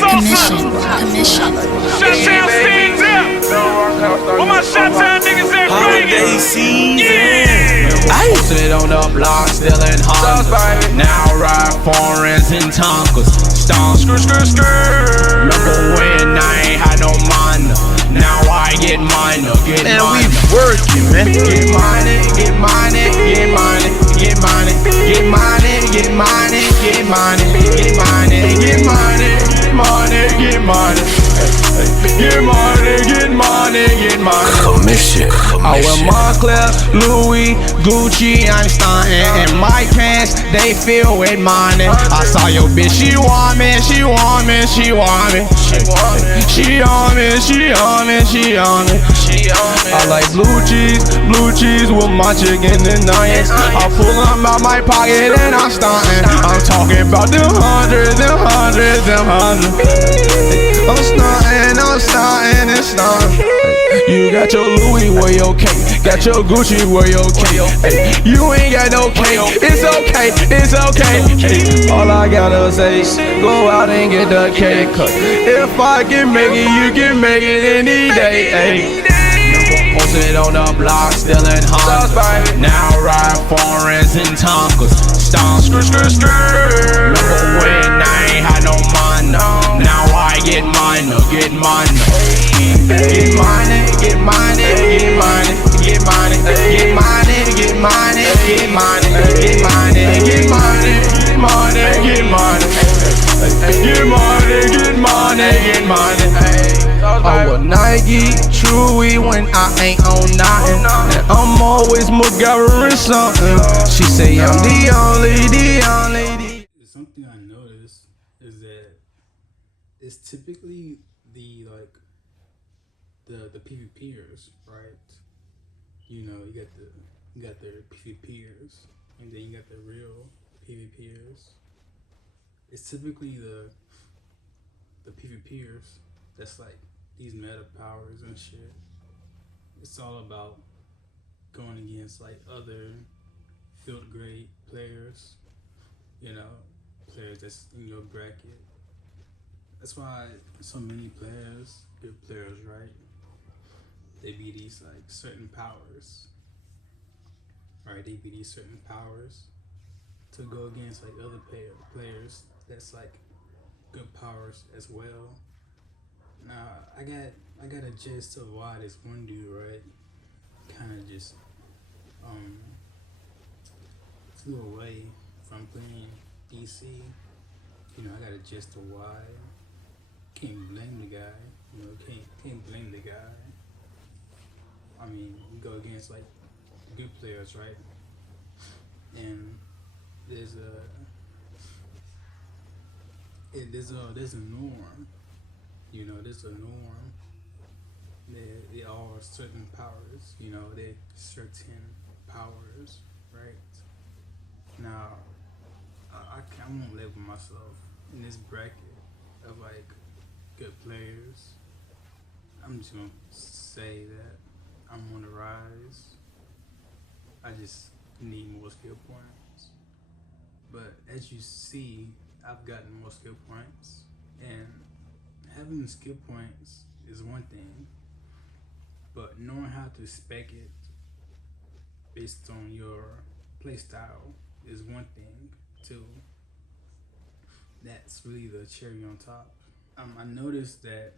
Commission. Shot-town stings up. Where my shot-town niggas at, Holiday season. I sit on the block, still in Hondas. Now ride foreigns and Tonkas. Stomp, remember when I ain't had no minor? Now I get minor, get Man, minor. we working, man. Get money, get money, get money, get money, get money, get money, get money, get money, get money, get money, get money, get money, get money, get money. Commission. I wear Moncler, Louis, Gucci, I'm stunting, and my pants they fill with money. I saw your bitch, she want me, she want me, she want me, she on me, she on me, she on me. I like blue cheese with my chicken and onions. I pull them out my pocket and I'm stunting. I'm talking about them hundreds, them hundreds, them hundreds. I'm stunting, I'm stunting and stunting. You got your Louis, where your cake? Got your Gucci, where your cake? Ay, you ain't got no cake. It's okay, it's okay. Ay, all I gotta say is go out and get the cake. If I can make it, you can make it any day. Ay. Posted on the block, still in Hondas. Now ride foreigns and Tonkas. Stomp, remember when I ain't had no money? Now I get minor, get minor. Get money, get money, get money, get money, get money, get money, get money, get money, get money, get money, get money, get money, get money, get money. I was Nike, Chewy when I ain't on nothing, and I'm always McGarrett something. She say I'm the only. Something I noticed is that it's typically the PvPers, right? You know, you got the PvPers, and then you got the real PvPers. It's typically the PvPers that's like these meta powers and shit. It's all about going against like other field grade players, you know, players that's in your bracket. That's why so many players, good players, right? They be these like certain powers, right? They be these certain powers to go against like other players that's like good powers as well. Now I got a gist of why this one dude, right, kind of just flew away from playing DC. You know, I got a gist of why. Can't blame the guy. You know, can't blame the guy. I mean, you go against like good players, right? And there's a norm. You know, there's a norm. They all are certain powers. You know, they certain powers, right? Now, I won't label myself in this bracket of like good players. I'm just gonna say that I'm on the rise. I just need more skill points. But as you see, I've gotten more skill points, and having skill points is one thing, but knowing how to spec it based on your playstyle is one thing too. That's really the cherry on top. I noticed that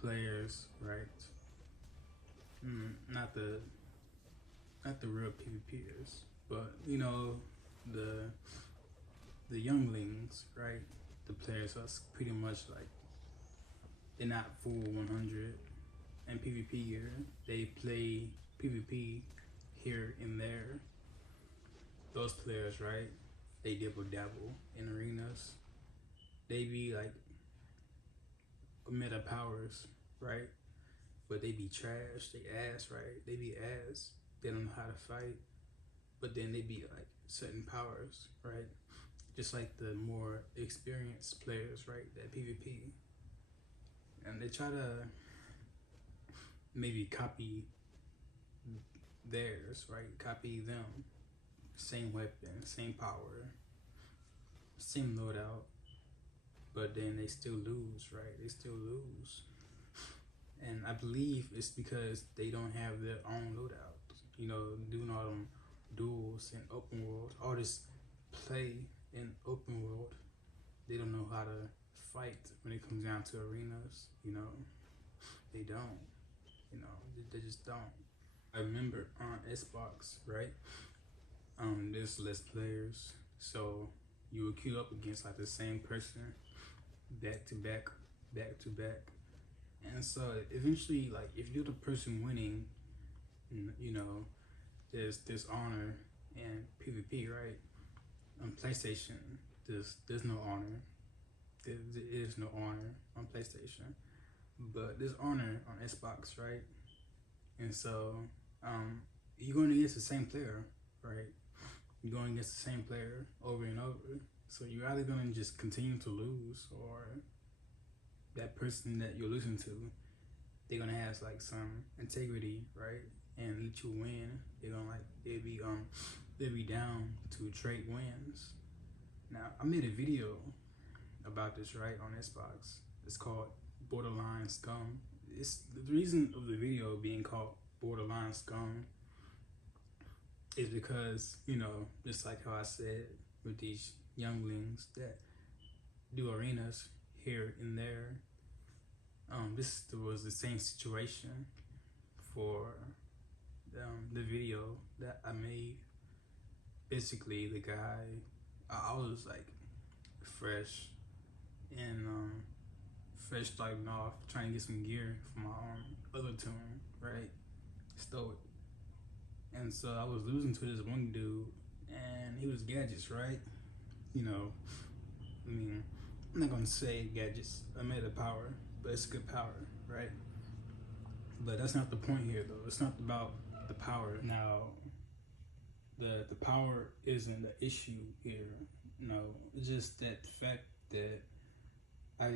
players, right? Not the real PvPers, but you know, the younglings, right? The players are pretty much like they're not full 100 in PvP gear. They play PvP here and there. Those players, right? They dibble dabble in arenas. They be like meta powers, right? But they be trash. They ass, right? They be ass. They don't know how to fight. But then they be like certain powers, right? Just like the more experienced players, right? That PvP. And they try to maybe copy theirs, right? Copy them. Same weapon, same power, same loadout. but then they still lose, right? They still lose. And I believe it's because they don't have their own loadouts. You know, doing all them duels in open world, all this play in open world, they don't know how to fight when it comes down to arenas. You know, they don't. You know, they just don't. I remember on Xbox, right? There's less players, so you would queue up against like the same person back to back, and so eventually, like if you're the person winning, you know, there's honor in PvP, right? On PlayStation, there's no honor. There is no honor on PlayStation, but there's honor on Xbox, right? And so you're going against the same player, right? You're going against the same player over and over. So you're either going to just continue to lose, or that person that you're losing to, they're going to have like some integrity, right? And let you win. They're going to like, they'll be down to trade wins. Now, I made a video about this, right, on Xbox. It's called Borderline Scum. It's the reason of the video being called Borderline Scum is because, you know, just like how I said with these younglings that do arenas here and there, this was the same situation for the video that I made. Basically, the guy, I was like fresh and fresh starting off, trying to get some gear for my other tune, right? Stoic. And so I was losing to this one dude, and he was gadgets, right? You know, I mean, I'm not gonna say gadgets. I made a power, but it's good power, right? But that's not the point here, though. It's not about the power. Now, the power isn't the issue here. No, it's just that the fact that I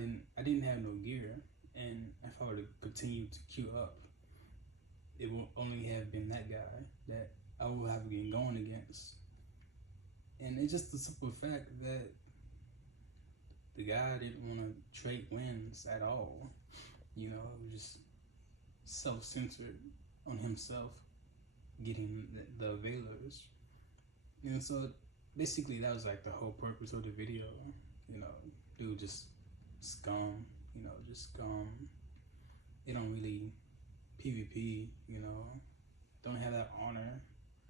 didn't have no gear, and if I were to continue to queue up, it will only have been that guy that I will have been going against. And it's just the simple fact that the guy didn't want to trade wins at all. You know, it was just self-centered on himself getting the availers. And so basically that was like the whole purpose of the video. You know, dude just scum, you know, just scum. They don't really PvP, you know, don't have that honor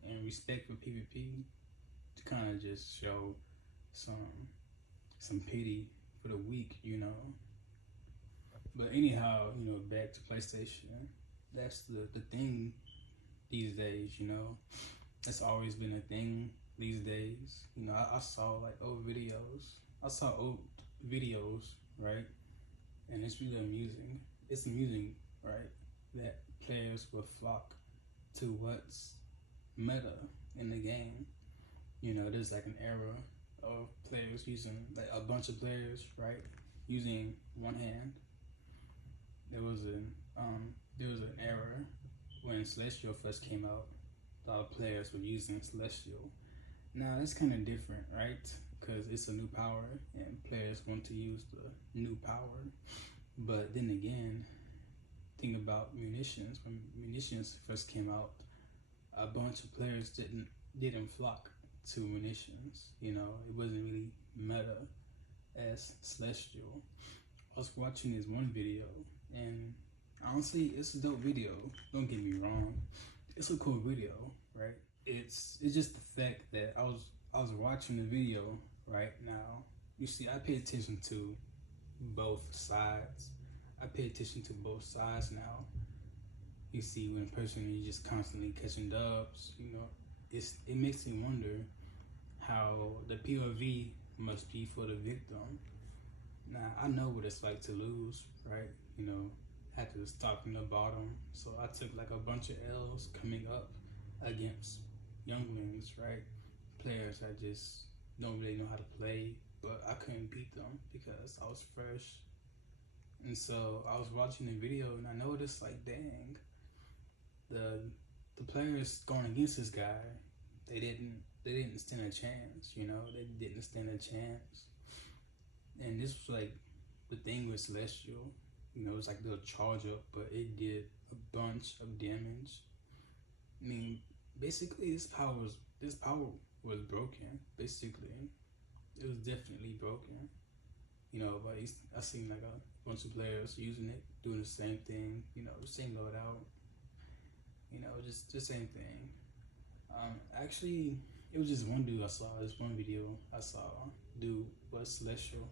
and respect for PvP to kind of just show some pity for the weak, you know. But anyhow, you know, back to PlayStation. That's the thing these days, you know. That's always been a thing these days. You know, I saw like old videos. I saw old videos, right? And it's really amusing. It's amusing, right? That players will flock to what's meta in the game. You know, there's like an era of players using, like a bunch of players, right, using one hand. There was an era when Celestial first came out. A lot of players were using Celestial. Now that's kind of different, right? Because it's a new power and players want to use the new power. But then again, think about munitions. When munitions first came out, a bunch of players didn't flock to munitions. You know, it wasn't really meta as Celestial. I was watching this one video, and honestly, it's a dope video. Don't get me wrong, it's a cool video, right? It's just the fact that I was watching the video right now. You see, I pay attention to both sides. I pay attention to both sides now. You see, when a person is just constantly catching dubs, you know, it makes me wonder how the POV must be for the victim. Now, I know what it's like to lose, right? You know, had to start from the bottom. So I took like a bunch of L's coming up against younglings, right? Players that just don't really know how to play, but I couldn't beat them because I was fresh. And so I was watching the video and I noticed, like, dang, the players going against this guy, they didn't stand a chance, you know, they didn't stand a chance. And this was like the thing with Celestial. You know, it's like they'll charge up, but it did a bunch of damage. I mean, basically, this power was broken. Basically, it was definitely broken. You know, but I seen like a bunch of players using it, doing the same thing. You know, same loadout. You know, just the same thing. Actually, it was just one dude I saw. This one video I saw. Dude was Celestial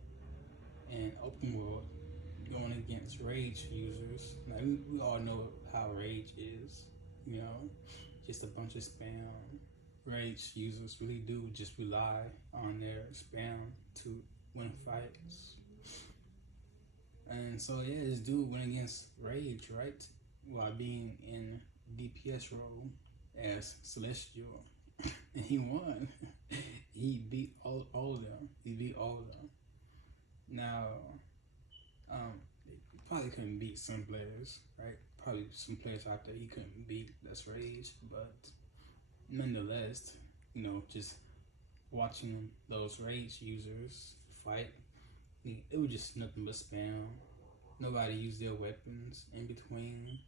and open world going against rage users. Now we all know how rage is. You know, just a bunch of spam. Rage users really do just rely on their spam to win fights. And so yeah, this dude went against Rage, right? While being in DPS role as Celestial. And he won. He beat all of them. He beat all of them. Now, he probably couldn't beat some players, right? Probably some players out there he couldn't beat, that's Rage, but nonetheless, you know, just watching those Rage users fight, it was just nothing but spam. Nobody used their weapons in between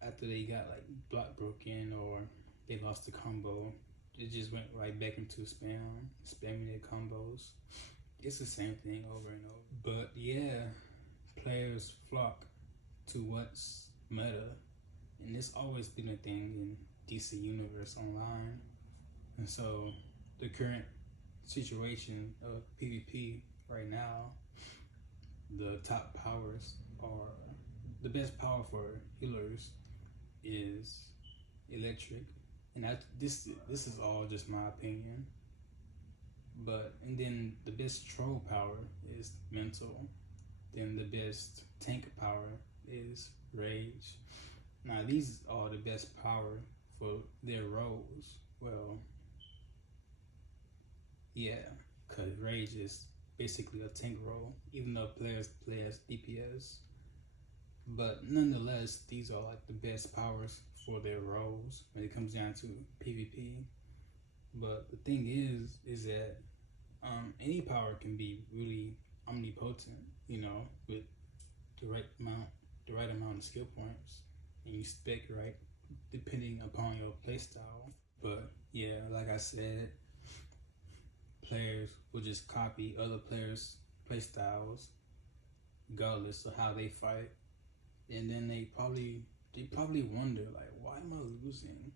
after they got like block broken or they lost the combo. It just went right back into spamming their combos. It's the same thing over and over. But yeah, players flock to what's meta, and it's always been a thing in DC Universe Online. And so the current situation of PvP right now, the top powers are the best power for healers is electric, and this is all just my opinion. But and then the best troll power is mental. Then the best tank power is rage. Now these are the best power for their roles. Well, yeah, cause rage is basically a tank role, even though players play as DPS. But nonetheless, these are like the best powers for their roles when it comes down to PvP. But the thing is that any power can be really omnipotent, you know, with the right amount of skill points, and you spec right depending upon your playstyle. But yeah, like I said, players will just copy other players' playstyles regardless of how they fight, and then they probably wonder like, why am I losing?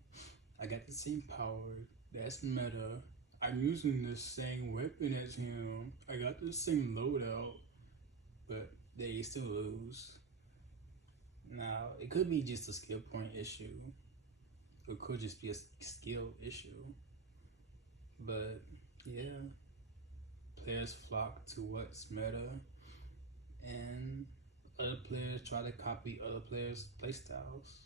I got the same power, that's meta, I'm using the same weapon as him, I got the same loadout, but they still lose. Now, it could be just a skill point issue, it could just be a skill issue, but yeah, players flock to what's meta, and other players try to copy other players' playstyles.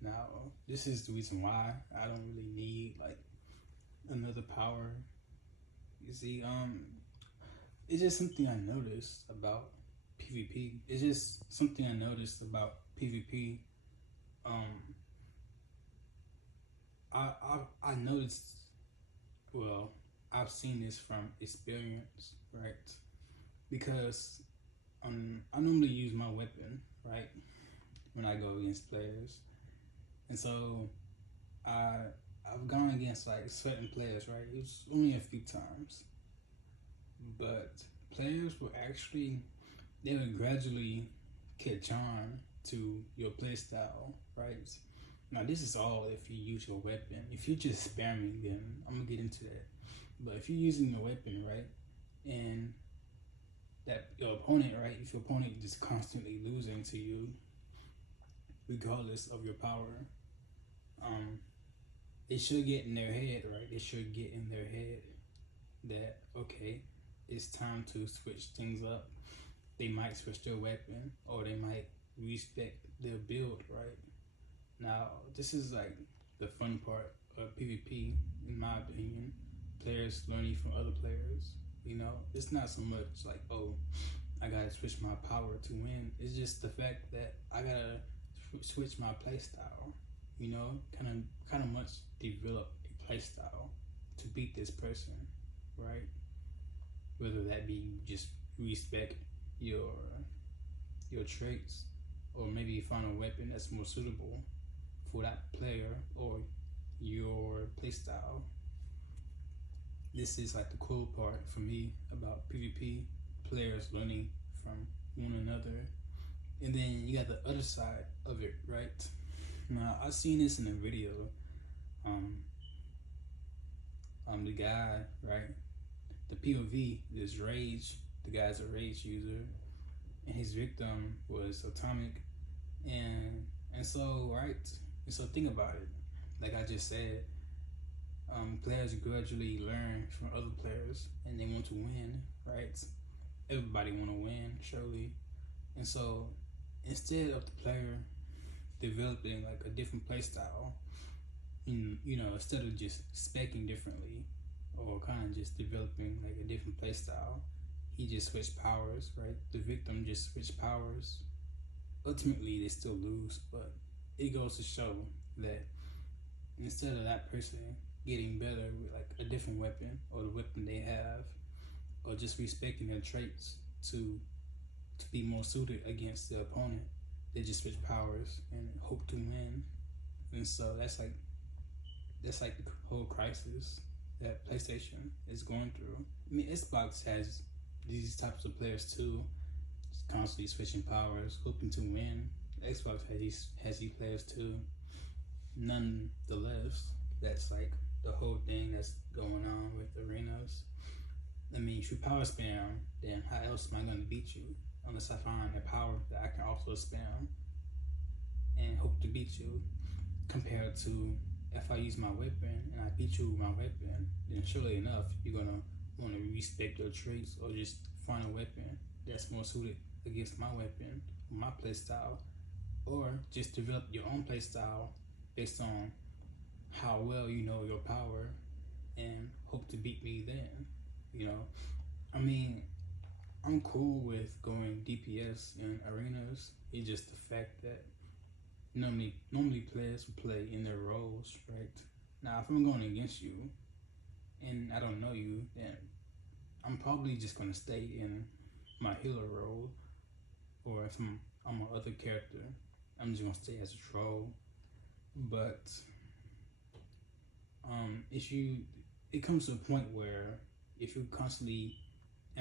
Now, this is the reason why I don't really need like another power. You see, it's just something I noticed about PvP. It's just something I noticed about PvP. I noticed. Well, I've seen this from experience, right? Because I normally use my weapon, right, when I go against players, and so I've gone against like certain players, right? It was only a few times, but players will actually, they will gradually catch on to your playstyle, right? Now this is all if you use your weapon. If you're just spamming, then I'm gonna get into that. But if you're using your weapon, right, and that your opponent, right, if your opponent is just constantly losing to you, regardless of your power, it should get in their head, right? It should get in their head that, okay, it's time to switch things up. They might switch their weapon, or they might respect their build, right? Now, this is like the fun part of PvP, in my opinion. Players learning from other players, you know? It's not so much like, oh, I gotta switch my power to win. It's just the fact that I gotta switch my playstyle, you know? Kind of much develop a playstyle to beat this person, right? whether that be just respect your traits, or maybe find a weapon that's more suitable for that player or your playstyle. This is like the cool part for me about PvP, players learning from one another. And then you got the other side of it, right? Now I seen this in a video. The guy, right? The POV is Rage. The guy's a Rage user, and his victim was Atomic, and so right. And so think about it. Like I just said, players gradually learn from other players, and they want to win, right? Everybody want to win, surely. And so instead of the player developing like a different play style, you know, instead of just speccing differently or kind of just developing like a different play style, he just switched powers, right? The victim just switched powers. Ultimately, they still lose, but it goes to show that instead of that person getting better with like a different weapon or the weapon they have, or just respecting their traits to be more suited against the opponent, they just switch powers and hope to win. And so that's like the whole crisis that PlayStation is going through. I mean, Xbox has these types of players too, just constantly switching powers, hoping to win. Xbox has these players too. Nonetheless, that's like the whole thing that's going on with arenas. I mean, if you power spam, then how else am I going to beat you? Unless I find a power that I can also spam and hope to beat you. Compared to if I use my weapon and I beat you with my weapon, then surely enough, you're going to want to respect your traits or just find a weapon that's more suited against my weapon, my playstyle, or just develop your own playstyle based on how well you know your power and hope to beat me then. You know, I mean, I'm cool with going DPS in arenas. It's just the fact that normally players will play in their roles, right? Now, if I'm going against you and I don't know you, then I'm probably just gonna stay in my healer role. Or if I'm an other character, I'm just gonna stay as a troll. But it comes to a point where if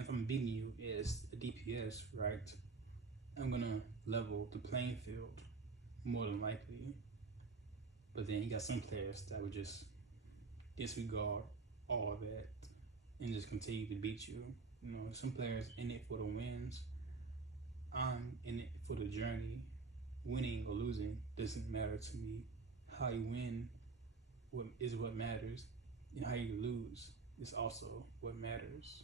I'm beating you as a DPS, right, I'm gonna level the playing field more than likely. But then you got some players that would just disregard all of that and just continue to beat you. You know, some players in it for the wins. I'm in it for the journey. Winning or losing doesn't matter to me. How you win is what matters, and how you lose is also what matters.